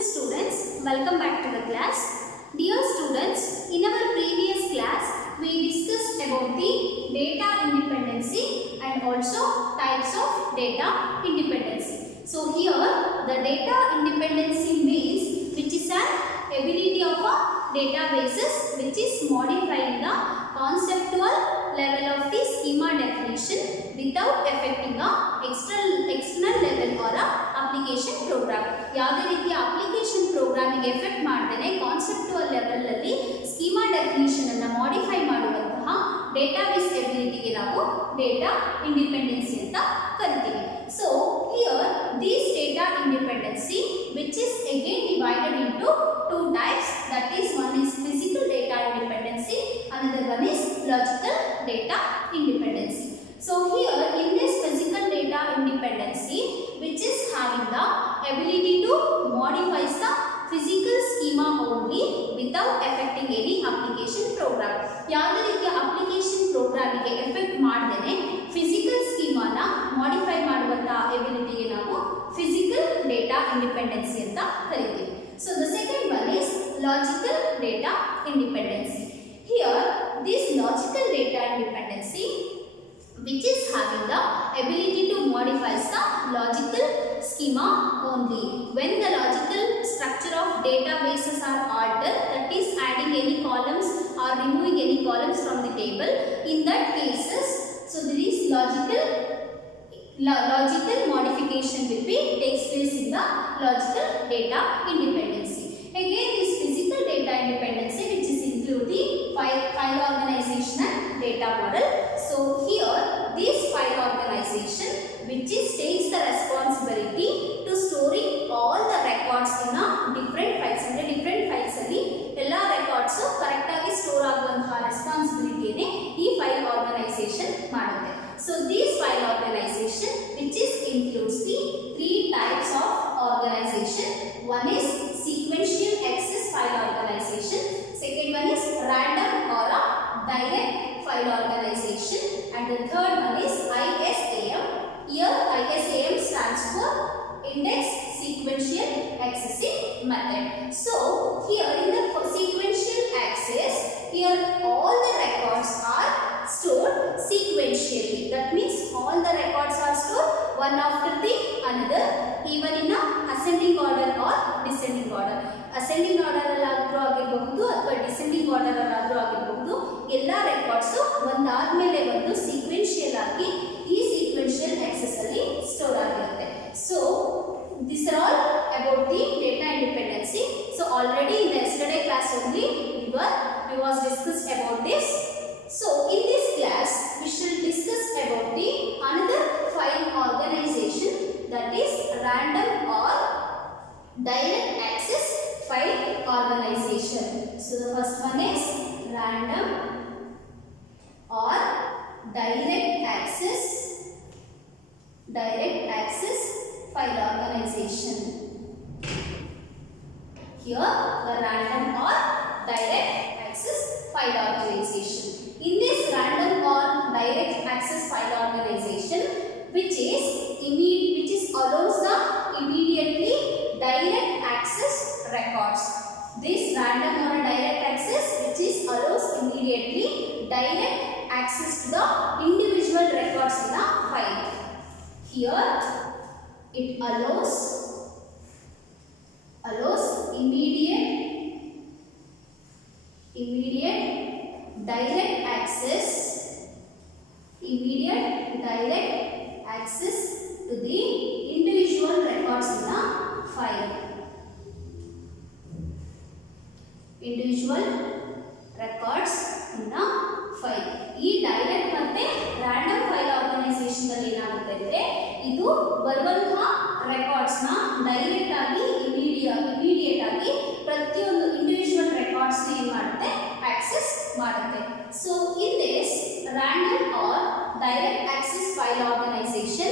Afternoon students, welcome back to the class. Dear students, in our previous class we discussed about the data independency and also types of data independency. So here the data independency means which is an ability of a databases which is modifying the conceptual level of the schema definition without affecting a external level or a application program. ಯಾವುದೇ ರೀತಿಯ application ಪ್ರೋಗ್ರಾಮಿಗೆ effect ಮಾಡದೇನೆ ಕಾನ್ಸೆಪ್ಟುವಲ್ level ಅಲ್ಲಿ schema definition ಅನ್ನು modify ಮಾಡುವಂತಹ database ಎಬಿಲಿಟಿಗೆ ನಾವು data independency ಅಂತ ಕರಿತೀವಿ. So here this data independency which is again divided into two types, that is one is physical data independency, another one is logical data independency. So here in this physical data independency which is having the ability to modify the physical schema only without affecting any application program. ಯಾವುದೇ ರೀತಿಯ application ಪ್ರೋಗ್ರಾಮಿಗೆ effect ಮಾಡದೇನೆ physical ಸ್ಕೀಮಾನ modify ಮಾಡುವಂತಹ ಎಬಿಲಿಟಿಗೆ ನಾವು physical data independency ಅಂತ ಕರಿತೀವಿ. So the second one is logical data independency. Here this logical data independency which is having the ability to modify the logical schema only when the logical structure of databases are altered, that is adding any columns or removing any columns from the table. In that cases, so there is logical modification will be takes place in the logical data independency. Again this physical data independency which is include the file organization and data model. So here this file organization which is takes the responsibility to storing all the records in a different files, ಅಂದ್ರೆ different files ಅಲ್ಲಿ ಎಲ್ಲ records correct ಆಗಿ store ಆಗುವಂತಹ ರೆಸ್ಪಾನ್ಸಿಬಿಲಿಟಿನೇ ಈ file organisation ಮಾಡುತ್ತೆ. So this file organization which is includes the three types of organization. One is sequential access file organization, second one is random or a direct file organization, and the third one is ISAM. Here ISAM stands for index sequential accessing method. So here in the sequential access, here all the records are stored sequentially. That means all the records are stored one after the another, even in a ascending order or descending order. Ascending order ಅಲ್ಲಾದರೂ ಆಗಿರಬಹುದು ಅಥವಾ descending order ಅಲ್ಲಾದರೂ ಆಗಿರಬಹುದು, ಎಲ್ಲ records ಒಂದಾದ್ಮೇಲೆ ಒಂದು sequential ಆಗಿ ಈ sequential access ಅಲ್ಲಿ store ಆಗಿರುತ್ತೆ. So these are all about the data independency. So already in the yesterday class only we was discussed about this. So in this class we shall discuss about the another file organization, that is random or direct access file organization. So the first one is random or direct access file organization. Here the random or direct access file organization. In this random or direct access file organization which allows the immediately direct access records. This random or direct access which allows immediately direct access to the individual records in the file. Here it allows immediate direct access to the individual records in the file. Individual records in the file. ಈ direct ಮತ್ತೆ random file organisation ಅಲ್ಲಿ ಏನಾಗುತ್ತೆ ಅಂದ್ರೆ ಇದು ಬರುವಂತಹ records ನ direct ಆಗಿ immediate ಆಗಿ ಪ್ರತಿಯೊಂದು ಇಂಡಿವಿಜುವಲ್ ರೆಕಾರ್ಡ್ಸ್ ನ ಏನ್ ಮಾಡುತ್ತೆ ಆಕ್ಸೆಸ್ ಮಾಡುತ್ತೆ. So in this random or direct access file organization,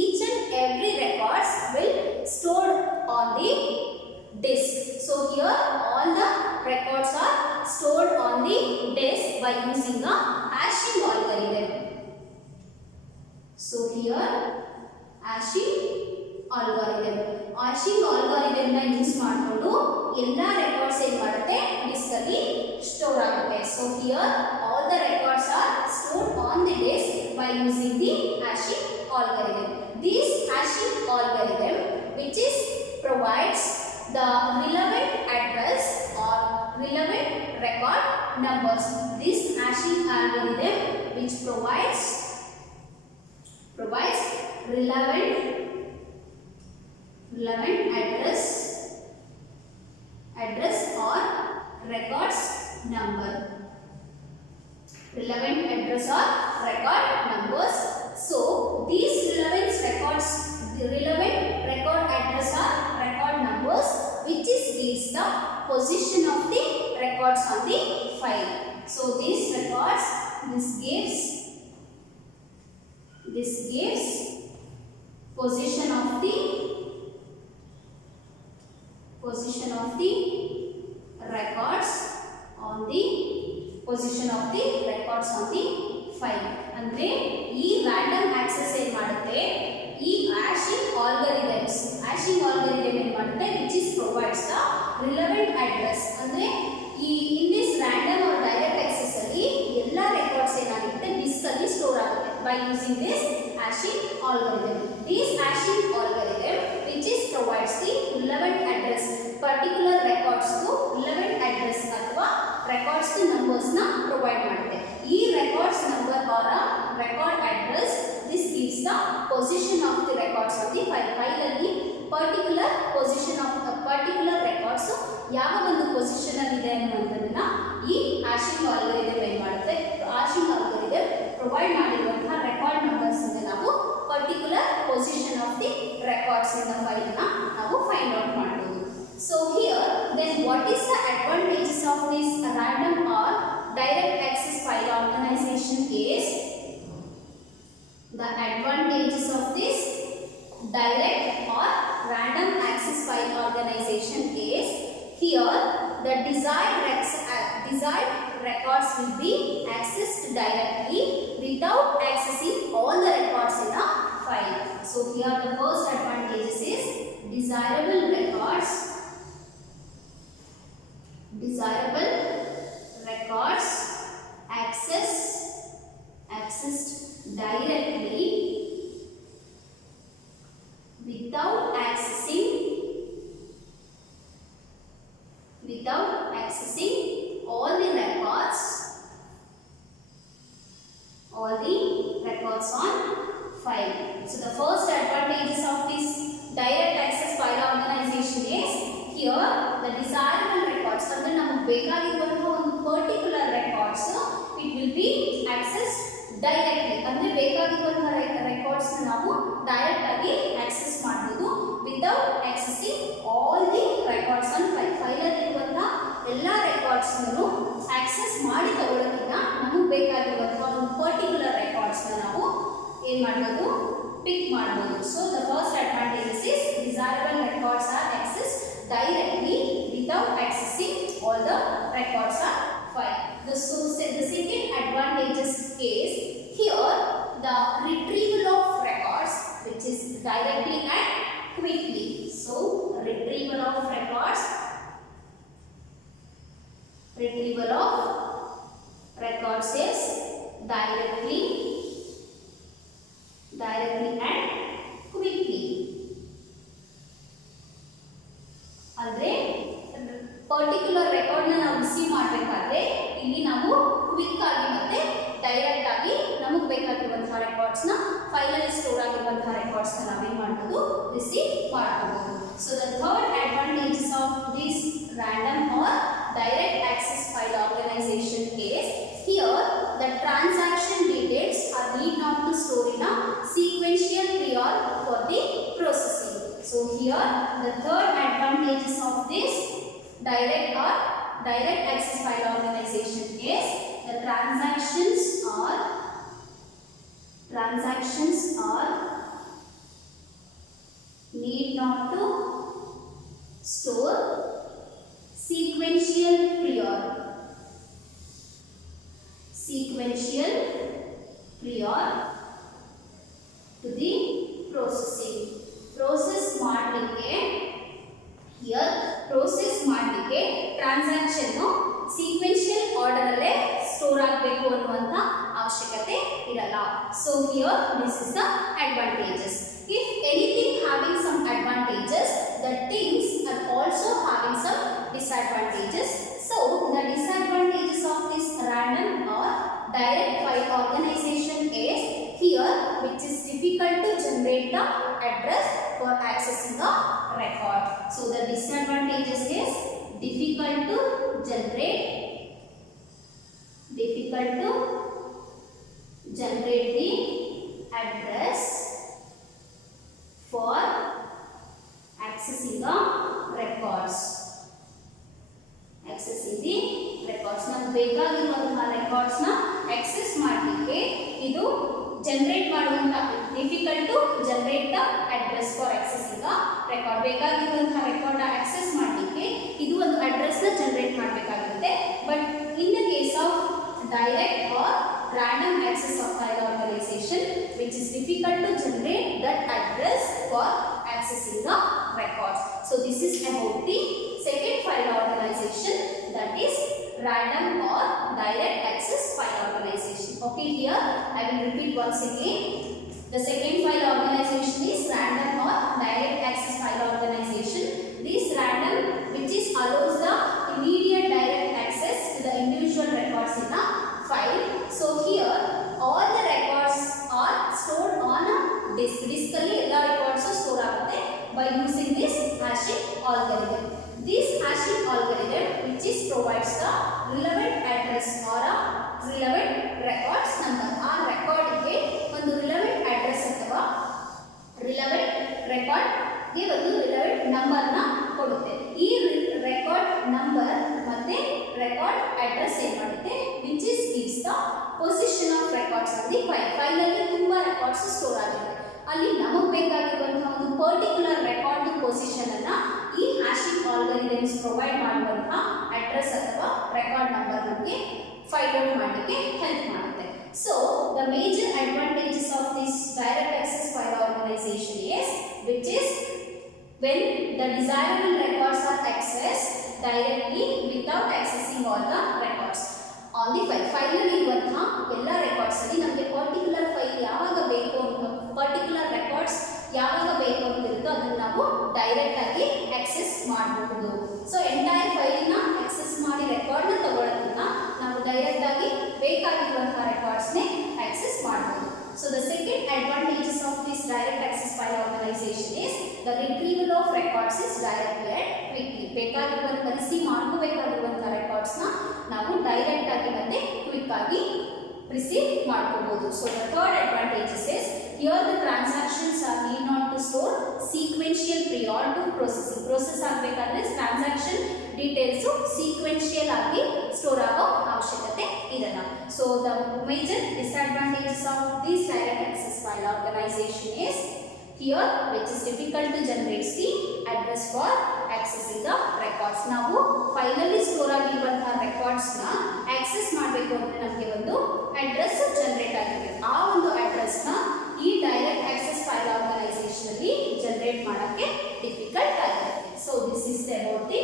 each and every records will stored on the disk. So here all the records are stored on the disk by using a hashing algorithm. So here hashing algorithm. Hashing algorithm ನ use ಮಾಡಿಕೊಂಡು ಎಲ್ಲ records ಏನು ಮಾಡುತ್ತೆ disc ಅಲ್ಲಿ store ಆಗುತ್ತೆ. So here all the records are stored on the disk by using the hashing algorithm. This hashing algorithm which is provides the relevant address or relevant record numbers. This hashing algorithm which provides relevant address or records number. Relevant address or record numbers. So these relevant record address or record numbers which is gives the position of the records on the file. So these records this gives position of the records on the file. ಅಂದ್ರೆ ಈ random access ಏನು ಮಾಡುತ್ತೆ, ಈ hashing algorithm ಏನು ಮಾಡುತ್ತೆ which is provides the relevant address. ಅಂದ್ರೆ ಈ in this random or direct access ಅಲ್ಲಿ ಎಲ್ಲ ರೆಕಾರ್ಡ್ಸ್ ಏನಾಗುತ್ತೆ ಡಿಸ್ಕ್ ಅಲ್ಲಿ ಸ್ಟೋರ್ ಆಗುತ್ತೆ by using this hashing algorithm. This hashing algorithm which is provides the relevant address particular records to relevant address ಅಥವಾ records numbers ನ provide ಮಾಡುತ್ತೆ. ಈ records number or record address this gives the position of the records of the file. File ಅಲ್ಲಿ particular position of a particular records ಯಾವ ಒಂದು position ಅಲ್ಲಿ ಇದೆ ಅನ್ನುವಂಥದ್ದನ್ನ ಈ ಹ್ಯಾಶಿಂಗ್ ಆಲ್ಗರಿದಮ್ ಏನು ಮಾಡುತ್ತೆ, ಹ್ಯಾಶಿಂಗ್ ಆಲ್ಗರಿದಮ್ ಪ್ರೊವೈಡ್ ಮಾಡಿರುವಂತಹ ರೆಕಾರ್ಡ್ ನಂಬರ್ಸ್ ಇಂದ ನಾವು particular position of the records in the file ನ ನಾವು ಫೈಂಡ್ ಔಟ್ ಮಾಡಬಹುದು. So here then what is the advantages of this random or direct access file organisation is the advantages of this direct or random access file organization is here the desired records will be accessed directly without accessing all the records in a file. So here the first advantages is desirable records accessed directly without accessing all the records on file. So the first advantages of this direct access file organization is here the desirable records ಅಂದ್ರೆ ನಮಗೆ ಬೇಕಾಗಿರುವಂತಹ ಒಂದು particular records it will be accessed directly. ಅಂದ್ರೆ ಬೇಕಾಗಿರುವಂತಹ records ನಾವು direct ಆಗಿ access ಮಾಡಬಹುದು without accessing all the records on file. File ಅಲ್ಲಿ ಇರುವಂತಹ ಎಲ್ಲಾ ರೆಕಾರ್ಡ್ಸ್ ಅನ್ನು ಆಕ್ಸೆಸ್ ಮಾಡಿ ತಗೊಳ್ಳೋದಕ್ಕಿಂತ ನಮಗೆ ಬೇಕಾಗಿರುವಂತಹ ಒಂದು ಪರ್ಟಿಕ್ಯುಲರ್ ರೆಕಾರ್ಡ್ಸ್ ನಾವು ಏನು ಮಾಡಬಹುದು pick ಮಾಡಬಹುದು. So the first advantage is desirable records are accessed directly without accessing all the records on file. The second advantages is here the retrieval of records which is directly and quickly. So retrieval of records is directly and quickly. ಅಂದ್ರೆ particular record ನ ನಾವು receive ಮಾಡಬೇಕಾದ್ರೆ ಇಲ್ಲಿ ನಾವು quick ಆಗಿ ಮತ್ತೆ direct ಆಗಿ ನಮಗೆ ಬೇಕಾಗಿರುವಂತಹ ರೆಕಾರ್ಡ್ಸ್ ನ ಫೈಲ್ ಅಲ್ಲಿ ಸ್ಟೋರ್ ಆಗಿರುವಂತಹ ರೆಕಾರ್ಡ್ಸ್ ನ ನಾವೇನ್ ಮಾಡಬಹುದು ರಿಸೀವ್ ಮಾಡಬಹುದು. So the third advantages of this random or direct access file organization is here the transaction details are need not to store in a sequential prior for the processing. So here the third advantages of this direct access file organization is the transactions are need not to store sequential prior to the processing. Process ಮಾಡಲಿಕ್ಕೆ process ಮಾಡಲಿಕ್ಕೆ transaction sequential order ಅಲ್ಲೇ store ಆಗಬೇಕು ಅನ್ನುವಂತ ಅವಶ್ಯಕತೆ ಇರಲ್ಲ. So here this is the advantages. If anything having some advantages, the things are also having some disadvantages. So the disadvantages of this random or direct file organization is here, which is difficult to generate the address for accessing the record. So the disadvantages is difficult to generate the address for accessing the records. ನಮಗೆ ಬೇಕಾಗಿರುವಂತಹ records ನ access ಮಾಡಲಿಕ್ಕೆ ಇದು generate ಮಾಡುವಂತ difficult to generate the address for accessing the record. ಬೇಕಾಗಿರುವಂತಹ record ನ access ಮಾಡಲಿಕ್ಕೆ ಇದು ಒಂದು ಅಡ್ರೆಸ್ ನ ಜನರೇಟ್ ಮಾಡಬೇಕಾಗುತ್ತೆ. But in the case of direct or random access of file organization, which is difficult to generate that address for accessing the records. So this is about the second file organization, that is random or direct access file organization. Okay, here I will repeat once again. The second file organization is random or direct access file organization. This random which is allows the immediate direct access to the individual records in a file. So here all the records are stored on a disk. Disk alli ella records store agutte by using this hashing algorithm. This hashing algorithm which is provides the relevant address or a relevant records number. ಆ record ಗೆ ಒಂದು relevant address ಅಥವಾ relevant record ಗೆ ಒಂದು relevant number ನ ಕೊಡುತ್ತೆ. ಈ record number ಮತ್ತೆ record address ಏನು ಮಾಡುತ್ತೆ, which is gives the position of records on the file. File ಅಲ್ಲಿ ತುಂಬಾ ರೆಕಾರ್ಡ್ಸ್ ಸ್ಟೋರ್ ಆಗಿರುತ್ತೆ. ಅಲ್ಲಿ ನಮಗೆ ಬೇಕಾಗಿರುವಂತಹ ಒಂದು ಪರ್ಟಿಕ್ಯುಲರ್ ರೆಕಾರ್ಡ್ ಪೊಸಿಷನ್ ಅನ್ನ ಈ ಹ್ಯಾಶಿಂಗ್ ಆಲ್ಗರಿಥಮ್ಸ್ ಪ್ರೊವೈಡ್ ಮಾಡುವಂತಹ ಅಡ್ರೆಸ್ ಅಥವಾ ರೆಕಾರ್ಡ್ ನಂಬರ್ ನಮಗೆ ಫೈಂಡ್ ಔಟ್ ಮಾಡಲಿಕ್ಕೆ ಹೆಲ್ಪ್ ಮಾಡುತ್ತೆ. So the major advantages of this direct access file organisation is which is when the desirable records are accessed directly without accessing all the records on the file. File ಅಲ್ಲಿ ಇರುವಂತಹ ಎಲ್ಲ records ಅಲ್ಲಿ ನಮಗೆ particular file ಯಾವಾಗ ಬೇಕು, particular records ಯಾವಾಗ ಬೇಕು ಅಂತ ಇರುತ್ತೋ ಅದನ್ನು ನಾವು ಡೈರೆಕ್ಟ್ ಆಗಿ ಆಕ್ಸೆಸ್ ಮಾಡಬಹುದು. ಸೊ ಎಂಟೈರ್ ಫೈಲ್ನ ಆಕ್ಸೆಸ್ ಮಾಡಿ ರೆಕಾರ್ಡ್ನ ತಗೊಳ್ಳೋದನ್ನ ನಾವು ಡೈರೆಕ್ಟ್ ಆಗಿ ಬೇಕಾಗಿರುವಂತಹ ರೆಕಾರ್ಡ್ಸ್ನೇ ಆಕ್ಸೆಸ್ ಮಾಡಬಹುದು. So the second advantages of this direct access file organization is the retrieval of records is directly and quickly. ಬೇಕಾಗಿರುವಂತ ರಿಸೀವ್ ಮಾಡ್ಕೋಬೇಕಾಗಿರುವಂತ ರೆಕಾರ್ಡ್ಸ್ ನ ನಾವು ಡೈರೆಕ್ಟ್ ಆಗಿ ಮತ್ತೆ ಕ್ವಿಕ್ ಆಗಿ ರಿಸೀವ್ ಮಾಡ್ಕೋಬಹುದು. So the third advantages is here the transactions are need not to store sequential prior to processing. Process ಆಗಬೇಕಾದ್ರೆ transaction details sequential ಆಗಿ ಸ್ಟೋರ್ ಆಗೋ ಅವಶ್ಯಕತೆ ಇರಲ್ಲ. So the major disadvantages of this direct access file organization is here which is difficult to generate the address for accessing the records. ನಾವು file ಅಲ್ಲಿ store ಆಗಿರುವಂತಹ records ನ access ಮಾಡಬೇಕು ಅಂದ್ರೆ ನಮಗೆ ಒಂದು ಅಡ್ರೆಸ್ ಜನರೇಟ್ ಆಗಿರುತ್ತೆ. ಆ ಒಂದು ಅಡ್ರೆಸ್ ನ ಈ ಡೈರೆಕ್ಟ್ ಆಕ್ಸೆಸ್ ಫೈಲ್ ಆರ್ಗನೈಸೇಷನ್ ಅಲ್ಲಿ ಜನರೇಟ್ ಮಾಡಕ್ಕೆ ಡಿಫಿಕಲ್ಟ್ ಆಗುತ್ತೆ. So this is about the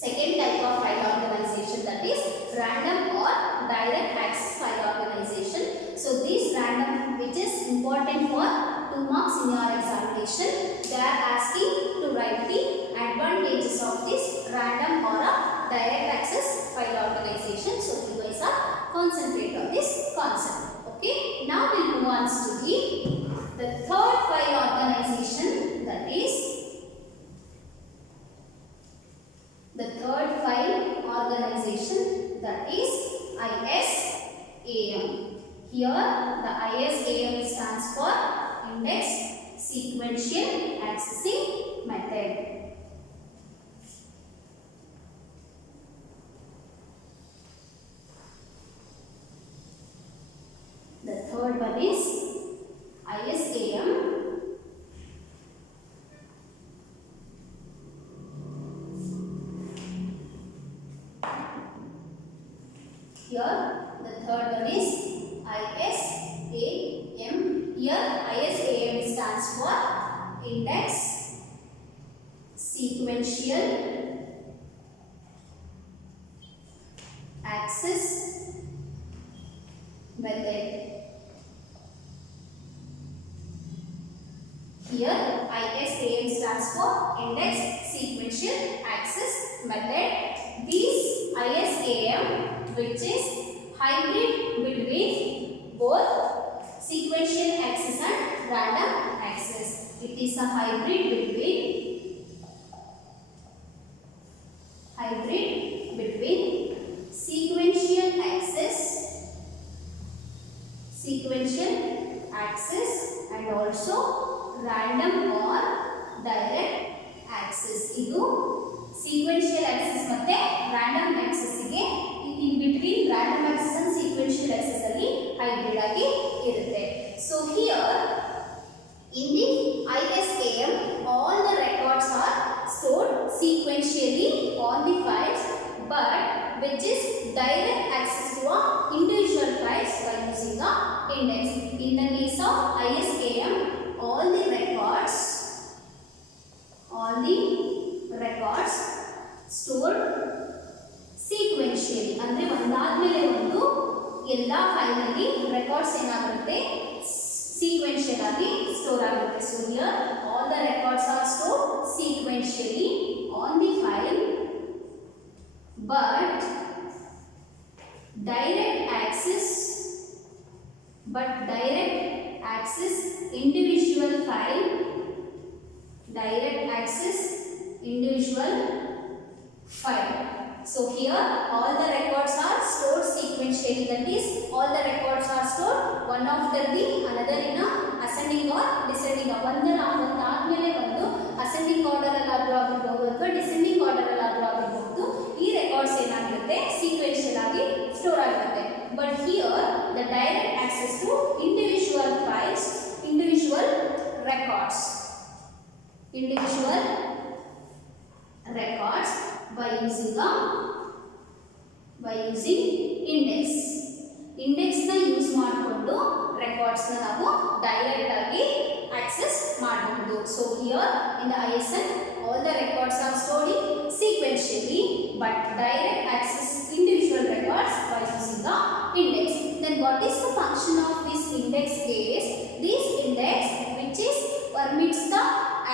second type of file organization, that is random or direct access file organization. So this random which is important for 2 marks in your examination, they are asking to write the advantages of this random or a direct access file organization. So you guys are concentrate on this concept. Okay, now we'll move on to the third file organization, that is the third file organization, that is ISAM. Here the ISAM stands for Index Sequential Accessing Method. The third one is ISAM. Here the third one is ISAM. Here ISAM stands for Index Sequential Here ISAM stands for Index Sequential Access Method. This ISAM, which is hybrid between both sequential access and random access. It is a hybrid between sequential access and also random or direct access. ಇದು sequential access ಮತ್ತೆ random access ಗೆ in between random access and sequential access ಅಲ್ಲಿ hybrid ಆಗಿ ಇರುತ್ತೆ. So here in the ISAM all the records are stored sequentially on the files, but which is direct access to a individual files by using a index. In the case of ISAM, all the records stored sequentially. ಅಂದ್ರೆ ಒಂದಾದ್ಮೇಲೆ ಒಂದು ಎಲ್ಲ file ಅಲ್ಲಿ records ಏನಾಗುತ್ತೆ sequential ಆಗಿ store ಆಗುತ್ತೆ. So here all the records are stored sequentially on the file, but direct access individual file, so here all the records are stored sequentially, that is all the records are stored one after the another in a ascending or descending. ಒಂದಾದ್ಮೇಲೆ ಒಂದು ascending order ಅಲ್ಲಾದ್ರೂ ಆಗಿರಬಹುದು ಅಥವಾ descending order ಅಲ್ಲಾದ್ರೂ ಆಗಿರಬಹುದು. ಈ records ಏನಾಗಿರುತ್ತೆ sequential ಆಗಿ store ಆಗಿರುತ್ತೆ. But here the direct access to individual files, individual records by using index ನ use ಮಾಡಿಕೊಂಡು ರೆಕಾರ್ಡ್ಸ್ ನ ನಾವು ಡೈರೆಕ್ಟ್ ಆಗಿ ಆಕ್ಸೆಸ್ ಮಾಡಬಹುದು. So here in the ISAM all the records are stored sequentially, but direct access individual records by using the index. Then what is the function of this index is this index which is permits the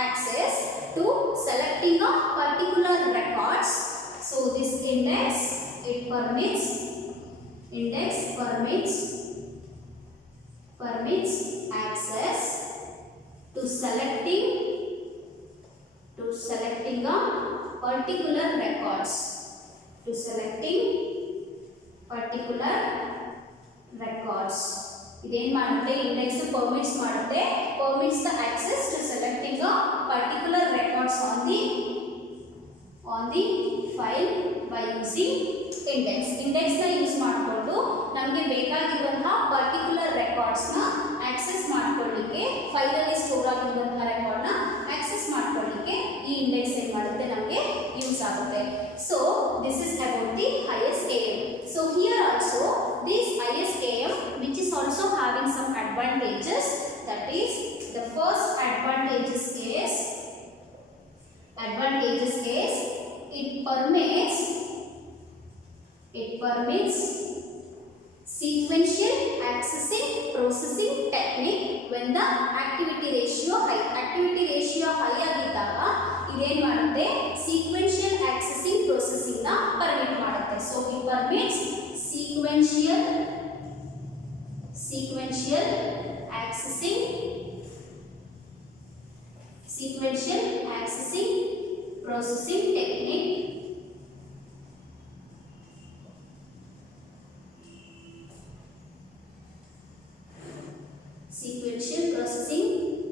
access to selecting a particular records. So this index permits access to selecting a particular records. ಇದೇನ್ ಮಾಡುತ್ತೆ index permits the access to selecting a particular records on the file by using index ನ use ಮಾಡಿಕೊಂಡು ನಮಗೆ ಬೇಕಾಗಿರುವಂತಹ particular records ನ access ಮಾಡ್ಕೊಳ್ಳಿಕ್ಕೆ file ಅಲ್ಲಿ store ಆಗಿರುವಂತಹ ರೆಕಾರ್ಡ್ ನ ಆಕ್ಸೆಸ್ ಮಾಡ್ಕೊಳ್ಳಿಕ್ಕೆ ಈ ಇಂಡೆಕ್ಸ್ ಏನ್ ಮಾಡುತ್ತೆ ನಮಗೆ ಯೂಸ್ ಆಗುತ್ತೆ. So this is about the ISAM. So here also this ISAM which is also having some advantages, that is the first advantages is it permits sequential accessing processing technique when the activity ratio high ಆಗಿದ್ದಾಗ ಇದೇನ್ ಮಾಡುತ್ತೆ sequential accessing processing ನ permit ಮಾಡುತ್ತೆ. So it permits sequential accessing processing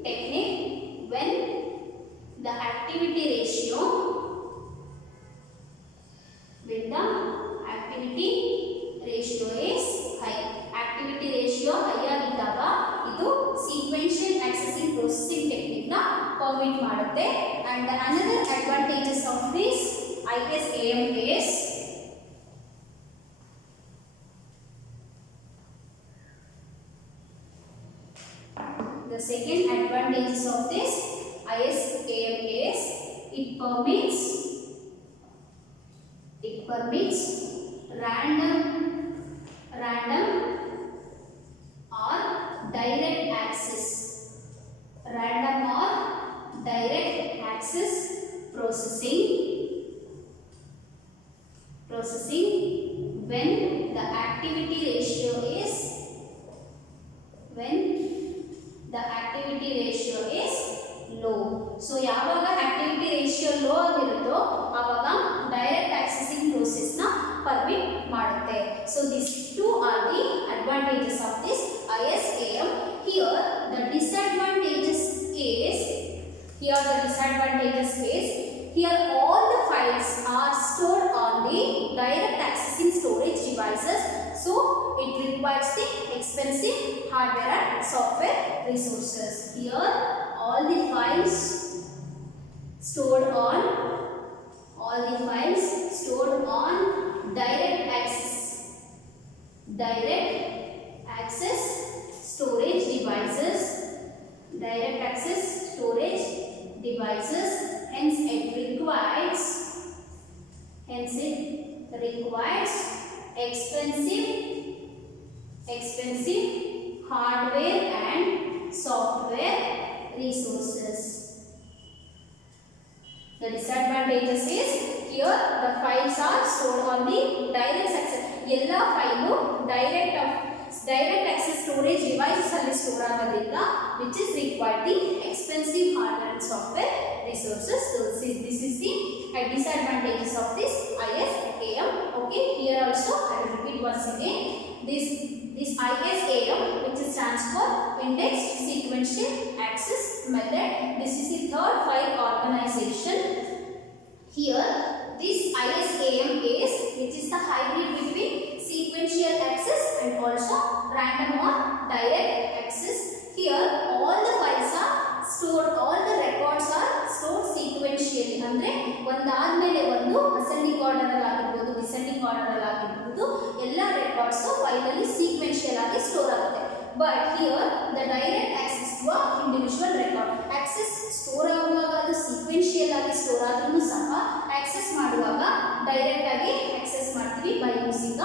technique when the activity ratio is high. Activity ratio high ಆಗಿದ್ದಾಗ ಇದು sequential accessing processing technique ನ permit ಮಾಡುತ್ತೆ. And another advantages of this ISAM is the second advantages of this ISAM is it permits random or direct access random or direct access processing when the activity ratio is low. So ಯಾವಾಗ activity ratio low ಆಗಿರುತ್ತೋ ಆವಾಗ direct accessing process ನ permit ಮಾಡುತ್ತೆ. So these two are the advantages of this ISAM. Here the disadvantages is here all the files are stored on the direct accessing storage devices, so it requires the expensive hardware and software resources. Here all the files stored on direct access storage devices, hence it requires expensive hardware and software resources. The disadvantages is here the files are stored on the direct access. Ella file direct access storage devices alli store agadilla, which is required the expensive hardware and software resources. So this is the disadvantages of this ISAM. Okay, here also I will repeat once again. This ISAM, which stands for Indexed Sequential Access Method. This is the third file organization. Here this ISAM is, which is the hybrid between sequential access and also random or direct access. Here all the files are stored, all the records are stored sequentially. ಅಂದ್ರೆ ಒಂದಾದ್ಮೇಲೆ ಒಂದು ascending order ಅಲ್ಲಿ ಆಗಿರಬಹುದು, descending order ಅಲ್ಲಿ ಆಗಿರಬಹುದು, ಎಲ್ಲ records file ಅಲ್ಲಿ sequential ಆಗಿ store ಆಗುತ್ತೆ. But here the direct access to a individual record, access store ಆಗುವಾಗ ಅದು ಸೀಕ್ವೆನ್ಷಿಯಲ್ ಆಗಿ ಸ್ಟೋರ್ ಆದ್ರೂ ಸಹ ಆಕ್ಸೆಸ್ ಮಾಡುವಾಗ ಡೈರೆಕ್ಟ್ ಆಗಿ ಆಕ್ಸೆಸ್ ಮಾಡ್ತೀವಿ ಬೈ ಯೂಸಿಂಗ್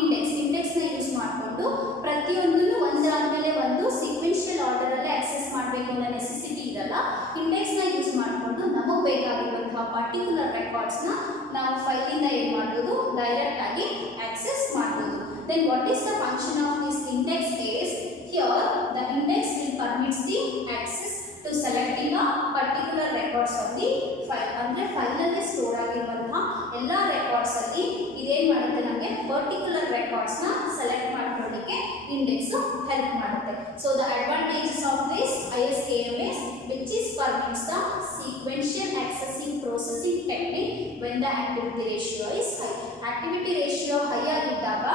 ಇಂಡೆಕ್ಸ್ ನ ಯೂಸ್ ಮಾಡಿಕೊಂಡು ಪ್ರತಿಯೊಂದನ್ನು ಒಂದಾದ್ಮೇಲೆ ಒಂದು ಸೀಕ್ವೆನ್ಷಿಯಲ್ ಆರ್ಡರ್ ಅಲ್ಲಿ ಆಕ್ಸೆಸ್ ಮಾಡಬೇಕು ಅನ್ನೋ ನೆಸೆಸಿಟಿ ಇರಲ್ಲ. ಇಂಡೆಕ್ಸ್ ನ ಯೂಸ್ ಮಾಡಿಕೊಂಡು ನಮಗೆ ಬೇಕಾಗಿರುವಂತಹ ಪರ್ಟಿಕ್ಯುಲರ್ ರೆಕಾರ್ಡ್ಸ್ ನ ನಾವು ಫೈಲ್ ಇಂದ ಏನು ಮಾಡಬಹುದು, ಡೈರೆಕ್ಟ್ ಆಗಿ ಆಕ್ಸೆಸ್ ಮಾಡಬಹುದು. Then what is the function of this index is, here the index will permits the access to selecting a particular records of the file. ಅಂದ್ರೆ ಫೈಲ್ ಅಲ್ಲಿ ಸ್ಟೋರ್ ಆಗಿರುವಂತಹ ಎಲ್ಲ ರೆಕಾರ್ಡ್ಸ್ ಅಲ್ಲಿ ಇದೇನ್ ಮಾಡುತ್ತೆ, ನಮಗೆ ಪರ್ಟಿಕ್ಯುಲರ್ ರೆಕಾರ್ಡ್ಸ್ ನ ಸೆಲೆಕ್ಟ್ ಮಾಡ್ಕೊಳ್ಳಿಕ್ಕೆ ಇಂಡೆಕ್ಸ್ ಹೆಲ್ಪ್ ಮಾಡುತ್ತೆ. So the advantages of this ISAM is, which is permits the sequential accessing processing technique when the activity ratio is high. Activity ratio high ಆಗಿದ್ದಾಗ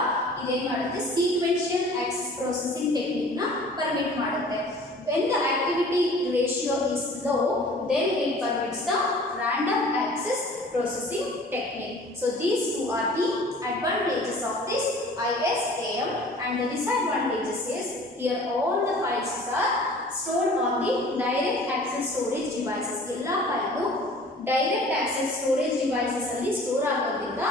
ಇದೇನ್ ಮಾಡುತ್ತೆ, sequential access processing technique ನ permit ಮಾಡುತ್ತೆ. When the activity ratio is low, then it permits the random access processing technique. So these two are the advantages of this ISAM, and the disadvantages is, here all the files are stored on the direct access storage devices. Ella file direct access storage devices alli store agodinda,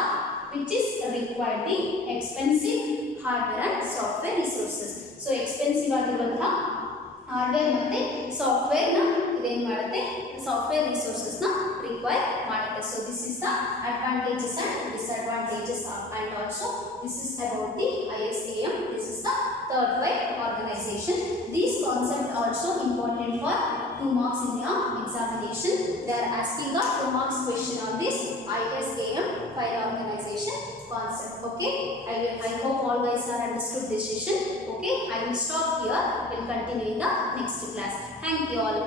which is required the expensive hardware and software resources. So expensive ಆಗಿರುವಂತಹ hardware ಮತ್ತೆ software ನ ಇದೇನ್ ಮಾಡುತ್ತೆ, software resources ನ require ಮಾಡುತ್ತೆ. So this is the advantages and disadvantages and also this is about the ISAM. This is the third file organization. These concepts also important for 2 marks in your examination. They are asking a 2 marks question on this ISAM file organization concept. Okay, I hope all guys are understood this session. Okay, I will stop here. We'll continue in the next class. Thank you all.